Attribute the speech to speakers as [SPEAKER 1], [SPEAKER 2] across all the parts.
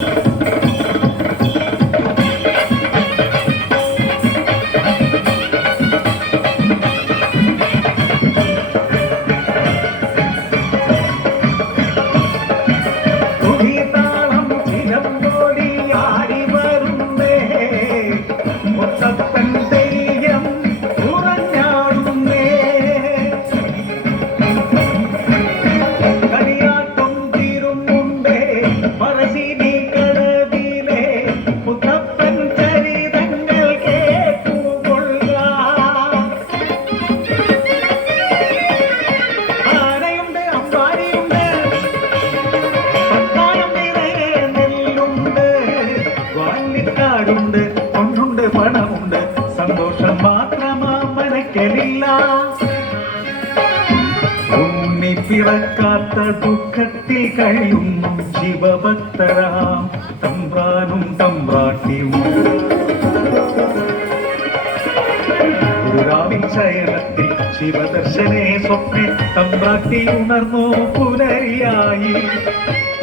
[SPEAKER 1] you. വാങ്ങിക്കാടുണ്ട് പൊന്നുണ്ട് പണമുണ്ട് സന്തോഷം മാത്രമാ മനക്കലില്ല ഉണ്ണി പിറക്കാത്ത ദുഃഖത്തിൽ കഴിയുന്നു ശിവഭക്തരാം തമ്പ്രാനും തമ്പ്രാട്ടിയും ഗുരുരാവിൻ ശയനത്തിൽ ശിവദർശനെ സ്വപ്നെ തമ്പ്രാട്ടി ഉണർന്നു പുലരിയായി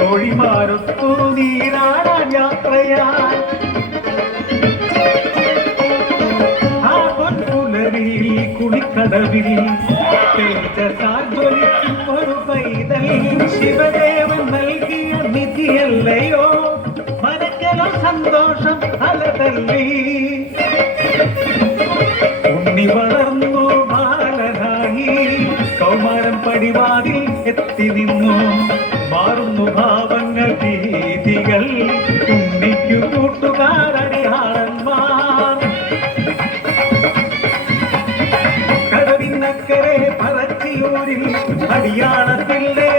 [SPEAKER 1] തൊഴിമാരൊത്തു നീരാടാൻ യാത്രയായി കുളിക്കടവിൽ തേജസാജ്വലിക്കും ഒരു പൈതൽ ശിവദേവൻ നൽകിയ നിധിയല്ലയോ മനക്കലോ സന്തോഷം അലതല്ലി ഉണ്ണി വളർന്നു ബാലനായി കൗമാരം പടിവാതിൽ എത്തി നിന്നു. മാറുന്നു ഭാവങ്ങൾ மதியானத்திலே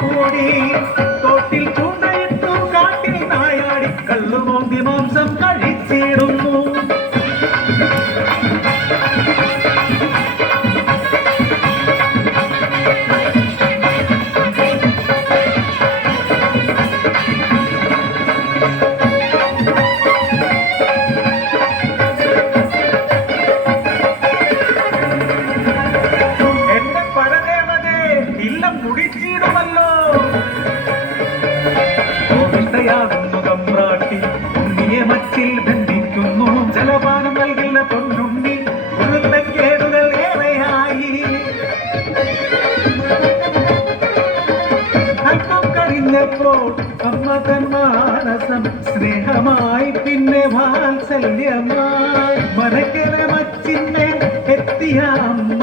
[SPEAKER 1] கூடி കുടിച്ചിടുമല്ലോ കോവിഷ്ടയാകുന്നു തമ്പ്രാട്ടി. ഉണ്ണിയെ മച്ചിൽ ബന്ധിക്കുന്നു. ജലപാനം നൽകില്ല പൊന്നുണ്ണി. ഉരുത്തക്കേടുകൾ ഏറെയായി. അല്പം കഴിഞ്ഞപ്പോൾ അമ്മ തൻ മാനസം സ്നേഹമായി പിന്നെ വാത്സല്യമായി. മനക്കര മച്ചിന്നെ എത്തിയ അമ്മ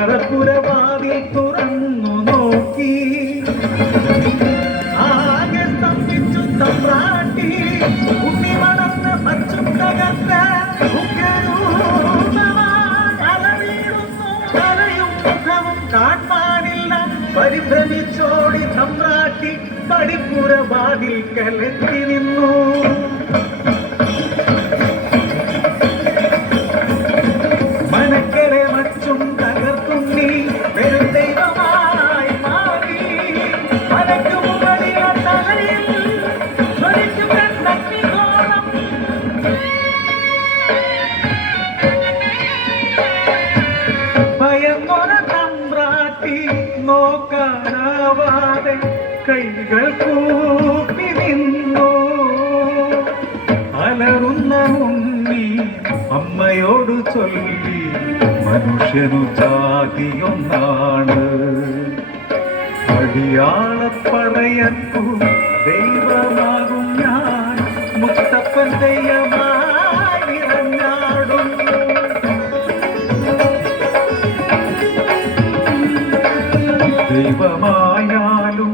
[SPEAKER 1] അറപ്പുരവാതിൽ പരിഭ്രമിച്ചോടി സമ്രാട്ടി പടിപ്പുറവാതിൽ കലത്തി നിന്നു. നോക്കാനാവാതെ കൈകൾ കൂപ്പി നിന്നു. അലറുന്ന ഉണ്ണി അമ്മയോട് ചൊല്ലി മനുഷ്യനു ജാതിയൊന്നാണ്. അടിയാളപ്പടയത്തു ദൈവമാകും ഞാൻ. ദൈവമായാലും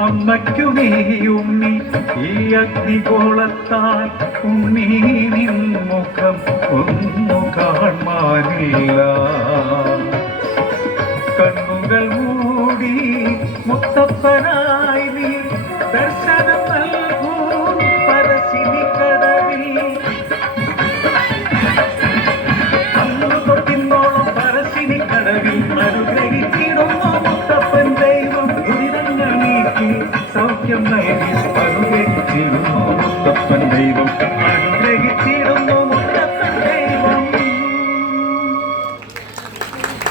[SPEAKER 1] അമ്മയ്ക്കു നീ ഉണ്ണി ഈ അഗ്നികോളത്താൽ ഉണ്ണി നിൻ മുഖം ഒന്നു കാണാനില്ല. കണ്ണുകൾ മൂടി മുത്തപ്പനാ Gracias.